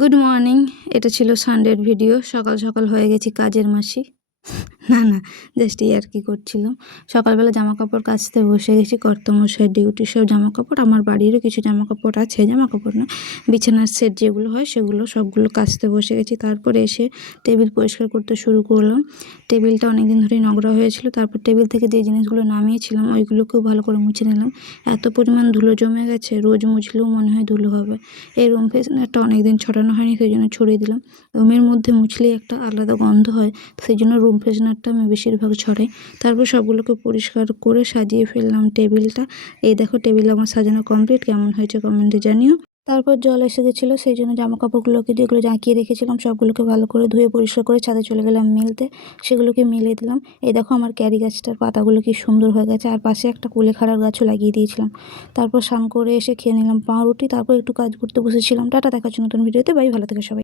Good morning. এটা ছিল সানডের video. সকাল সকাল হয়ে গেছি কাজের মাসি। না, জাস্ট ইয়ার্কি করছিলাম। সকালবেলা জামাকাপড় কাচতে বসে গেছি। কর্তামশাইয়ের ডিউটির সব জামাকাপড়, আমার বাড়িরও কিছু জামাকাপড় আছে, জামাকাপড় না, বিছানার সেট যেগুলো হয় সেগুলো সবগুলো কাচতে বসে গেছি। তারপরে এসে টেবিল পরিষ্কার করতে শুরু করলাম। টেবিলটা অনেকদিন ধরেই নোংরা হয়েছিল। তারপর টেবিল থেকে যে জিনিসগুলো নামিয়েছিলাম ওইগুলোকেও ভালো করে মুছে নিলাম। এত পরিমাণ ধুলো জমে গেছে, রোজ মুছলেও মনে হয় ধুলো হবে। এই রুম ফ্রেশনারটা অনেকদিন ছড়ানো হয়নি, সেই জন্য ছড়িয়ে দিলাম। রুমের মধ্যে মুছলেই একটা আলাদা গন্ধ হয়, সেই জন্য রুম ফ্রেশনারটা আমি বেশিরভাগ ছড়াই। তারপর সবগুলোকে পরিষ্কার করে সাজিয়ে ফেললাম টেবিলটা। এই দেখো টেবিল আমার সাজানো কমপ্লিট। কেমন হয়েছে কমেন্টে জানিও। তারপর জল এসে গেছিলো, সেই জন্য জামাকাপড়গুলোকে যেগুলো জাঁকিয়ে রেখেছিলাম সবগুলোকে ভালো করে ধুয়ে পরিষ্কার করে ছাদে চলে গেলাম মিলতে। সেগুলোকে মিলে দিলাম। এই দেখো আমার ক্যারি গাছটার পাতাগুলো কি সুন্দর হয়ে গেছে, আর পাশে একটা কুলেখাড়ার গাছও লাগিয়ে দিয়েছিলাম। তারপর স্নান করে এসে খেয়ে নিলাম পাউরুটি। তারপর একটু কাজ করতে বসেছিলাম। টাটা, দেখার জন্য নতুন ভিডিওতে। বাই, ভালো থেকে সবাই।